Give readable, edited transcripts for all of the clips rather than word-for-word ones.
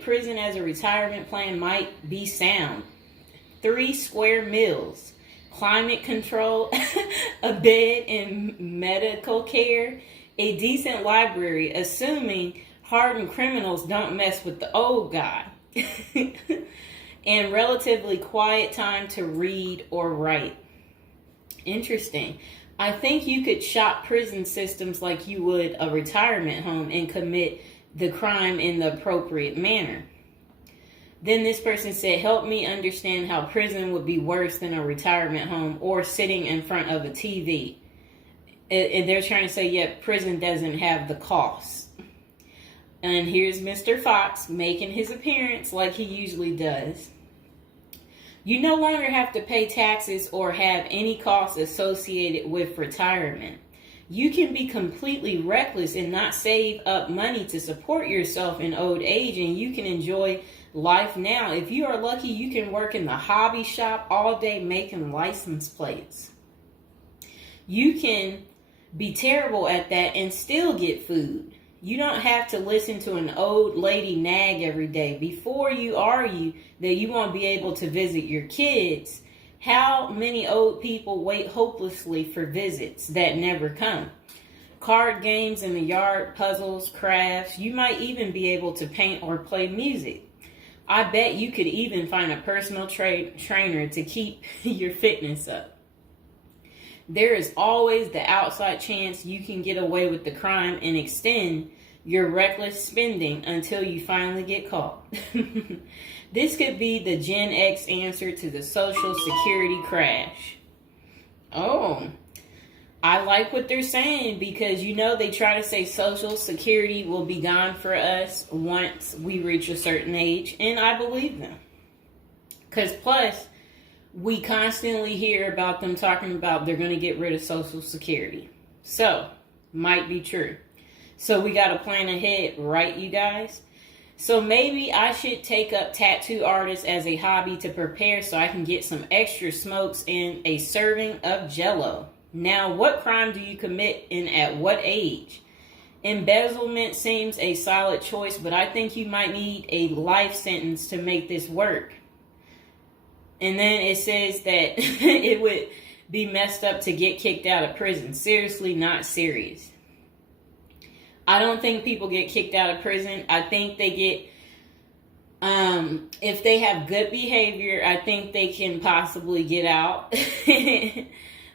prison as a retirement plan might be sound. 3 square meals, climate control, a bed and medical care, a decent library, assuming hardened criminals don't mess with the old guy, and relatively quiet time to read or write. Interesting. I think you could shop prison systems like you would a retirement home and commit the crime in the appropriate manner. Then this person said, help me understand how prison would be worse than a retirement home or sitting in front of a TV. And they're trying to say, yeah, prison doesn't have the costs. And here's Mr. Fox making his appearance like he usually does. You no longer have to pay taxes or have any costs associated with retirement. You can be completely reckless and not save up money to support yourself in old age, and you can enjoy life now. If you are lucky, you can work in the hobby shop all day making license plates. You can be terrible at that and still get food. You don't have to listen to an old lady nag every day. Before you argue that you won't be able to visit your kids, how many old people wait hopelessly for visits that never come? Card games in the yard, puzzles, crafts. You might even be able to paint or play music. I bet you could even find a personal trainer to keep your fitness up. There is always the outside chance you can get away with the crime and extend your reckless spending until you finally get caught. This could be the Gen X answer to the Social Security crash. Oh, I like what they're saying, because they try to say Social Security will be gone for us once we reach a certain age, and I believe them. Because plus, we constantly hear about them talking about they're going to get rid of Social Security. So, might be true. So we got to plan ahead, right, you guys? So maybe I should take up tattoo artists as a hobby to prepare so I can get some extra smokes and a serving of Jell-O. Now, what crime do you commit and at what age? Embezzlement seems a solid choice, but I think you might need a life sentence to make this work. And then it says that it would be messed up to get kicked out of prison. Seriously, not serious. I don't think people get kicked out of prison. I think they get, if they have good behavior, I think they can possibly get out.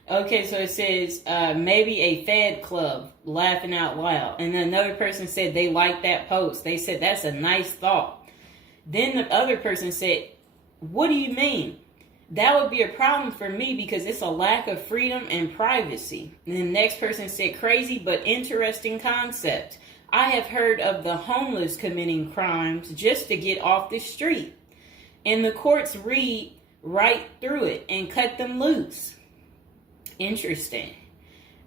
Okay, so it says maybe a Fed club, laughing out loud. And another person said they liked that post. They said, that's a nice thought. Then the other person said, what do you mean? That would be a problem for me because it's a lack of freedom and privacy. And the next person said, crazy but interesting concept. I have heard of the homeless committing crimes just to get off the street. And the courts read right through it and cut them loose. Interesting.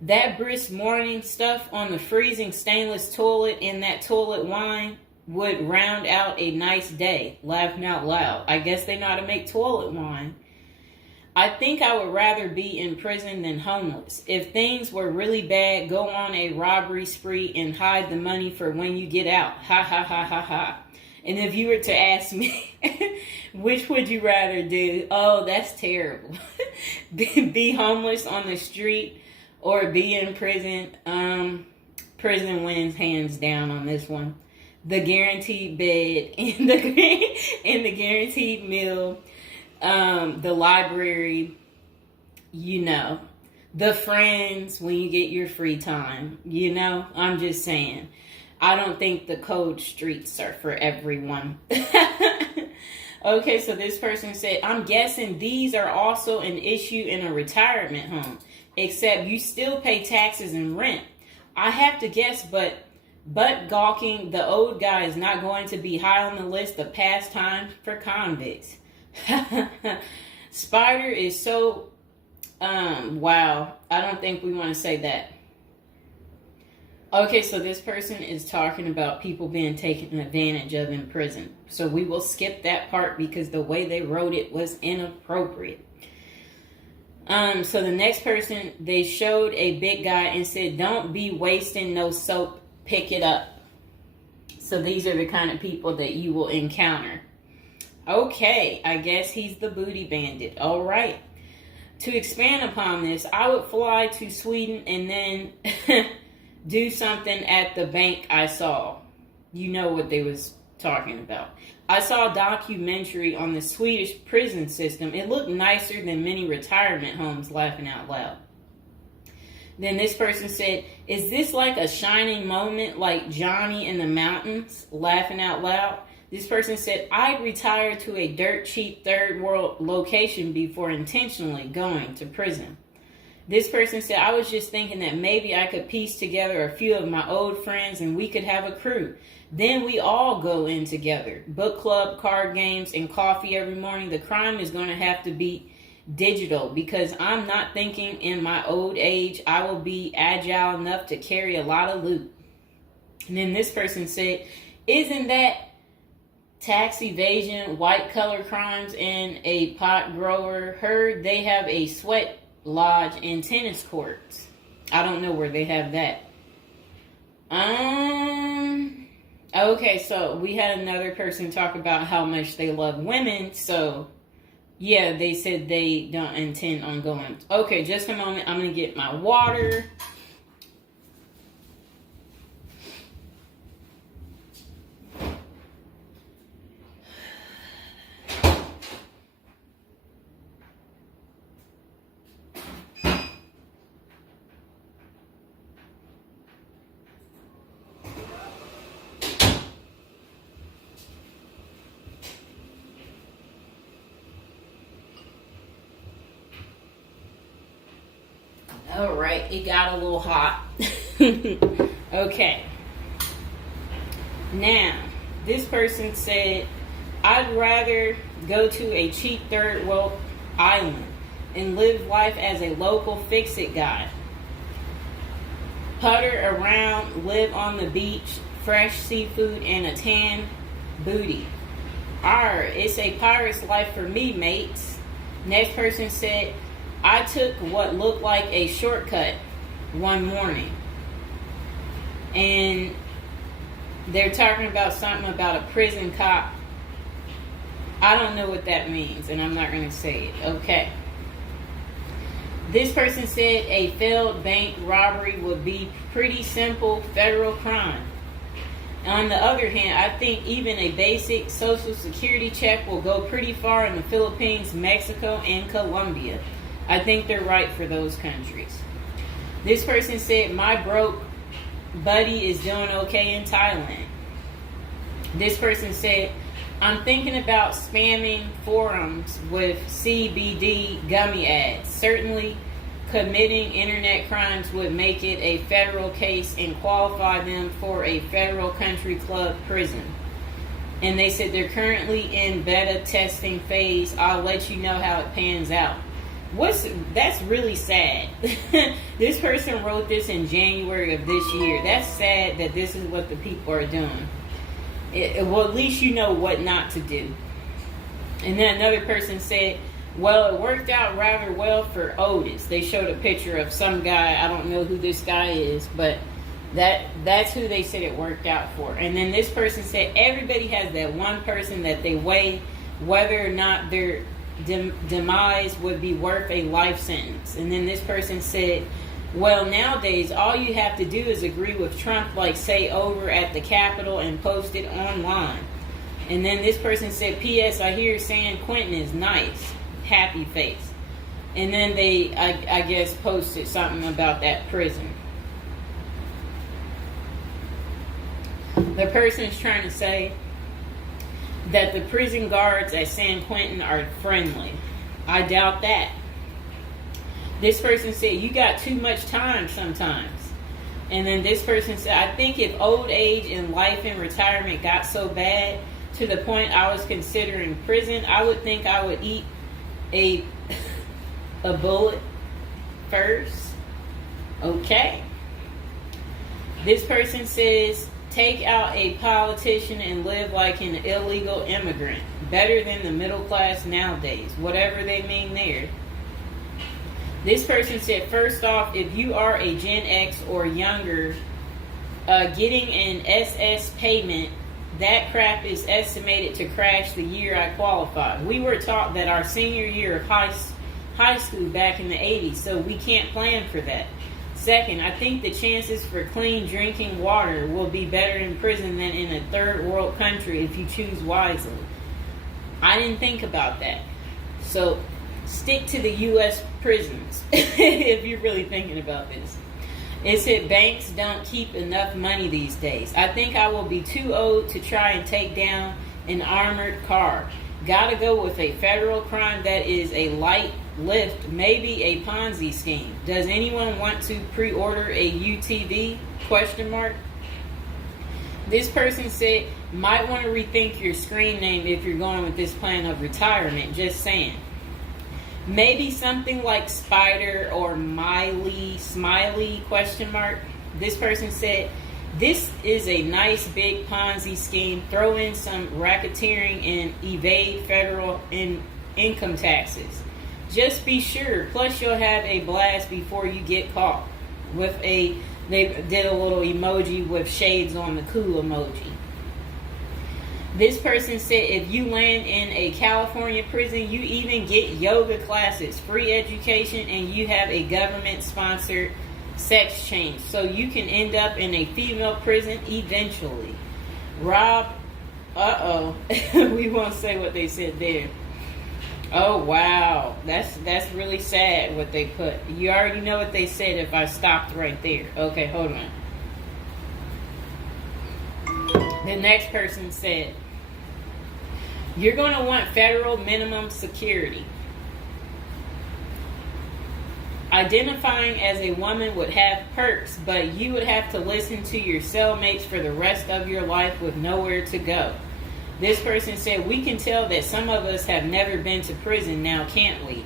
That brisk morning stuff on the freezing stainless toilet and that toilet wine would round out a nice day. Laughing out loud. I guess they know how to make toilet wine. I think I would rather be in prison than homeless. If things were really bad, go on a robbery spree and hide the money for when you get out. Ha ha ha ha ha. And if you were to ask me, which would you rather do? Oh, that's terrible. Be homeless on the street or be in prison? Prison wins hands down on this one. The guaranteed bed and the guaranteed meal, the library, the friends when you get your free time, I'm just saying. I don't think the cold streets are for everyone. Okay, so this person said, I'm guessing these are also an issue in a retirement home, except you still pay taxes and rent. I have to guess, but gawking the old guy is not going to be high on the list of pastimes for convicts. Spider is so, wow. I don't think we want to say that. Okay, so this person is talking about people being taken advantage of in prison. So we will skip that part because the way they wrote it was inappropriate. So the next person, they showed a big guy and said, don't be wasting no soap, pick it up. So these are the kind of people that you will encounter. Okay, I guess he's the booty bandit. All right. To expand upon this, I would fly to Sweden and then do something at the bank I saw. You know what they was talking about. I saw a documentary on the Swedish prison system. It looked nicer than many retirement homes, laughing out loud. Then this person said, is this like a shining moment like Johnny in the Mountains, laughing out loud? This person said, I'd retire to a dirt cheap third world location before intentionally going to prison. This person said, I was just thinking that maybe I could piece together a few of my old friends and we could have a crew. Then we all go in together. Book club, card games, and coffee every morning. The crime is going to have to be digital because I'm not thinking in my old age I will be agile enough to carry a lot of loot. And then this person said, isn't that tax evasion, white collar crimes, and a pot grower? Heard they have a sweat lodge and tennis courts. I don't know where they have that. Okay, so we had another person talk about how much they love women. So yeah, they said they don't intend on going. Okay, just a moment. I'm gonna get my water. All right, it got a little hot. Okay. Now, this person said, I'd rather go to a cheap third world island and live life as a local fix-it guy. Putter around, live on the beach, fresh seafood, and a tan booty. Arr, it's a pirate's life for me, mates. Next person said, I took what looked like a shortcut one morning. And they're talking about something about a prison cop. I don't know what that means, and I'm not going to say it. Okay. This person said a failed bank robbery would be pretty simple federal crime. On the other hand, I think even a basic social security check will go pretty far in the Philippines, Mexico, and Colombia. I think they're right for those countries. This person said, my broke buddy is doing okay in Thailand. This person said, I'm thinking about spamming forums with CBD gummy ads. Certainly, committing internet crimes would make it a federal case and qualify them for a federal country club prison. And they said they're currently in beta testing phase. I'll let you know how it pans out. That's really sad. This person wrote this in January of this year. That's sad that this is what the people are doing. Well, at least you know what not to do. And then another person said, well, it worked out rather well for Otis. They showed a picture of some guy. I don't know who this guy is, but that's who they said it worked out for. And then this person said everybody has that one person that they weigh whether or not their demise would be worth a life sentence. And then this person said, well, nowadays all you have to do is agree with Trump, like say over at the Capitol, and post it online. And then this person said, P.S. I hear San Quentin is nice. Happy face. And then they, I guess, posted something about that prison. The person is trying to say that the prison guards at San Quentin are friendly. I doubt that. This person said, you got too much time sometimes. And then this person said, I think if old age and life in retirement got so bad to the point I was considering prison, I would think I would eat a bullet first. Okay. This person says, take out a politician and live like an illegal immigrant. Better than the middle class nowadays. Whatever they mean there. This person said, first off, if you are a Gen X or younger, getting an SS payment that crap is estimated to crash the year I qualified. We were taught that our senior year of high school back in the 80s, so we can't plan for that. Second, I think the chances for clean drinking water will be better in prison than in a third world country if you choose wisely. I didn't think about that. So stick to the U.S. prisons if you're really thinking about this. It said banks don't keep enough money these days. I think I will be too old to try and take down an armored car. Gotta go with a federal crime that is a light lift, maybe a Ponzi scheme. Does anyone want to pre-order a UTV? Question mark. This person said, might want to rethink your screen name if you're going with this plan of retirement. Just saying. Maybe something like Spider or Smiley, question mark. This person said, this is a nice big Ponzi scheme. Throw in some racketeering and evade federal income taxes. Just be sure. Plus, you'll have a blast before you get caught. They did a little emoji with shades on the cool emoji. This person said if you land in a California prison, you even get yoga classes, free education, and you have a government-sponsored sex change. So you can end up in a female prison eventually. Rob, we won't say what they said there. Oh, wow. That's really sad what they put. You already know what they said if I stopped right there. Okay, hold on. The next person said, you're going to want federal minimum security. Identifying as a woman would have perks, but you would have to listen to your cellmates for the rest of your life with nowhere to go. This person said, we can tell that some of us have never been to prison now, can't we?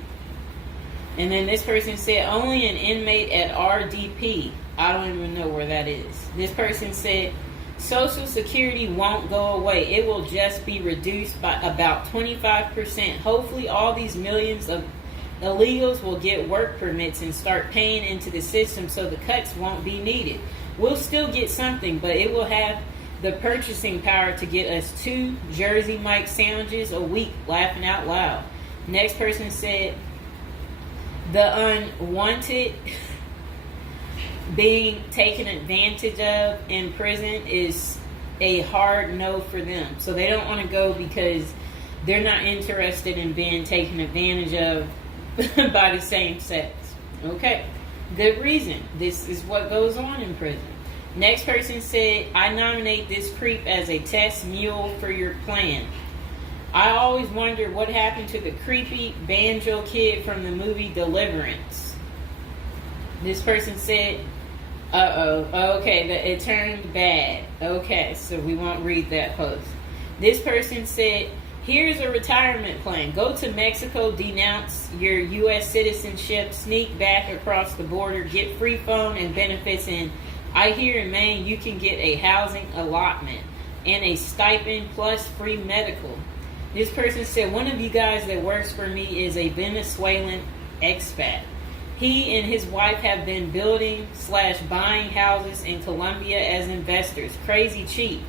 And then this person said, only an inmate at RDP. I don't even know where that is. This person said, Social Security won't go away. It will just be reduced by about 25%. Hopefully all these millions of illegals will get work permits and start paying into the system so the cuts won't be needed. We'll still get something, but it will have the purchasing power to get us 2 Jersey Mike sandwiches a week, laughing out loud. Next person said, the unwanted being taken advantage of in prison is a hard no for them. So they don't want to go because they're not interested in being taken advantage of by the same sex. Okay, good reason. This is what goes on in prison. Next person said, I nominate this creep as a test mule for your plan. I always wonder what happened to the creepy banjo kid from the movie Deliverance. This person said, okay, it turned bad. Okay, so we won't read that post. This person said, here's a retirement plan. Go to Mexico, denounce your U.S. citizenship, sneak back across the border, get free phone and benefits, and I hear in Maine you can get a housing allotment and a stipend plus free medical. This person said, one of you guys that works for me is a Venezuelan expat. He and his wife have been building/buying houses in Colombia as investors. Crazy cheap.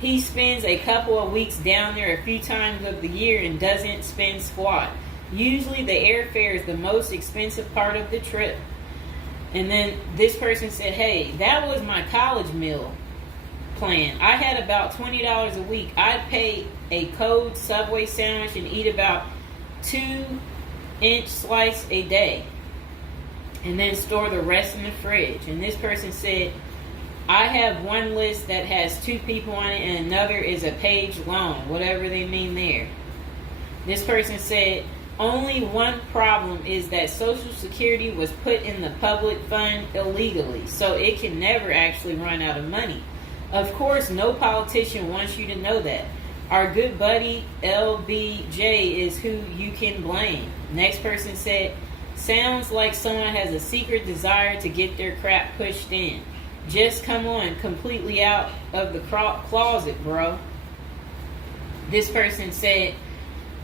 He spends a couple of weeks down there a few times of the year and doesn't spend squat. Usually the airfare is the most expensive part of the trip. And then this person said, hey, that was my college meal plan. I had about $20 a week. I'd pay a cold Subway sandwich and eat about 2-inch slice a day. And then store the rest in the fridge. And this person said, I have one list that has 2 people on it and another is a page long, whatever they mean there. This person said, only one problem is that Social Security was put in the public fund illegally, so it can never actually run out of money. Of course, no politician wants you to know that. Our good buddy LBJ is who you can blame. Next person said, sounds like someone has a secret desire to get their crap pushed in. Just come on, completely out of the closet, bro. This person said,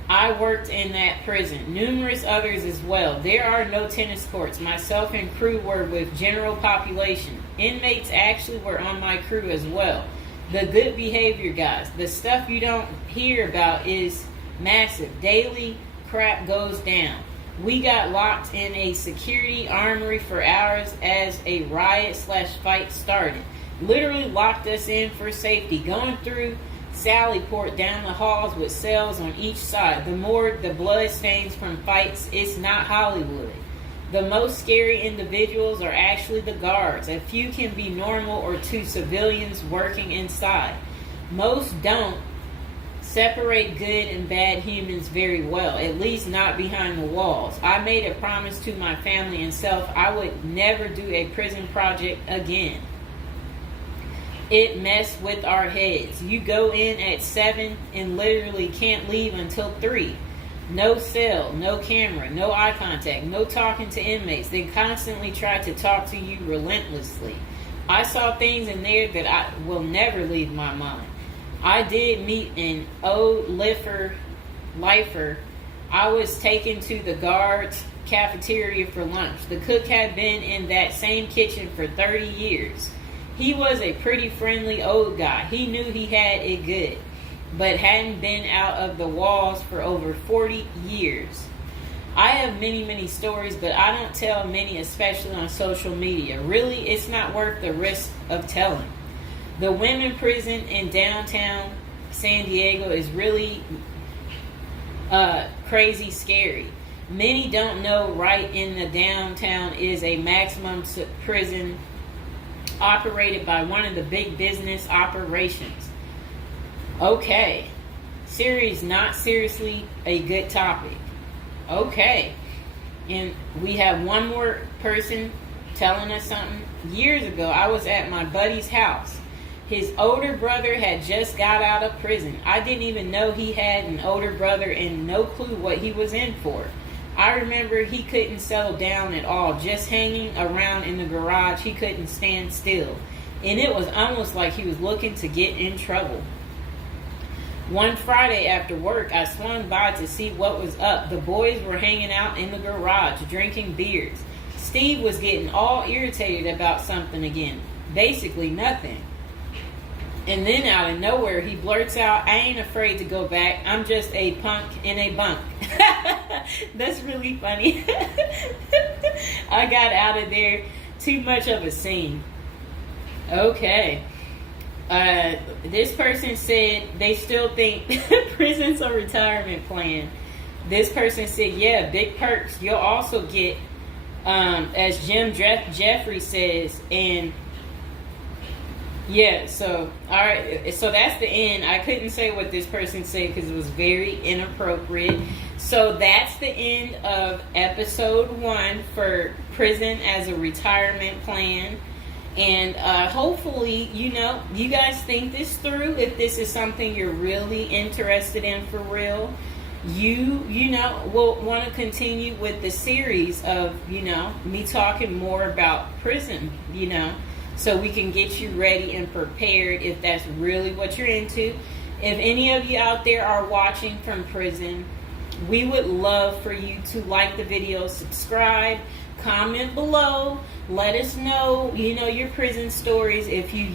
I worked in that prison. Numerous others as well. There are no tennis courts. Myself and crew were with general population. Inmates actually were on my crew as well. The good behavior, guys. The stuff you don't hear about is massive. Daily crap goes down. We got locked in a security armory for hours as a riot/fight started. Literally locked us in for safety. Going through Sallyport down the halls with cells on each side. The more the blood stains from fights, it's not Hollywood. The most scary individuals are actually the guards. A few can be normal or two civilians working inside. Most don't separate good and bad humans very well, at least not behind the walls. I made a promise to my family and self I would never do a prison project again. It messed with our heads. You go in at 7 and literally can't leave until 3. No cell, no camera, no eye contact, no talking to inmates. They constantly try to talk to you relentlessly. I saw things in there that I will never leave my mind. I did meet an old lifer. I was taken to the guards' cafeteria for lunch. The cook had been in that same kitchen for 30 years. He was a pretty friendly old guy. He knew he had it good, but hadn't been out of the walls for over 40 years. I have many stories, but I don't tell many, especially on social media. Really, it's not worth the risk of telling. The women prison in downtown San Diego is really crazy scary. Many don't know right in the downtown is a maximum prison operated by one of the big business operations. Okay. Series not seriously a good topic. Okay. And we have one more person telling us something. Years ago, I was at my buddy's house. His older brother had just got out of prison. I didn't even know he had an older brother and no clue what he was in for. I remember he couldn't settle down at all, just hanging around in the garage. He couldn't stand still. And it was almost like he was looking to get in trouble. One Friday after work, I swung by to see what was up. The boys were hanging out in the garage, drinking beers. Steve was getting all irritated about something again. Basically nothing. And then out of nowhere, he blurts out, I ain't afraid to go back. I'm just a punk in a bunk. That's really funny. I got out of there. Too much of a scene. Okay. This person said they still think prison's a retirement plan. This person said, yeah, big perks. You'll also get, as Jim Jeffrey says, and yeah, so, all right, so that's the end. I couldn't say what this person said because it was very inappropriate. So that's the end of episode 1 for prison as a retirement plan. And hopefully, you guys think this through. If this is something you're really interested in for real, you will want to continue with the series of, me talking more about prison, so we can get you ready and prepared if that's really what you're into. If any of you out there are watching from prison, we would love for you to like the video, subscribe, comment below, let us know, your prison stories if you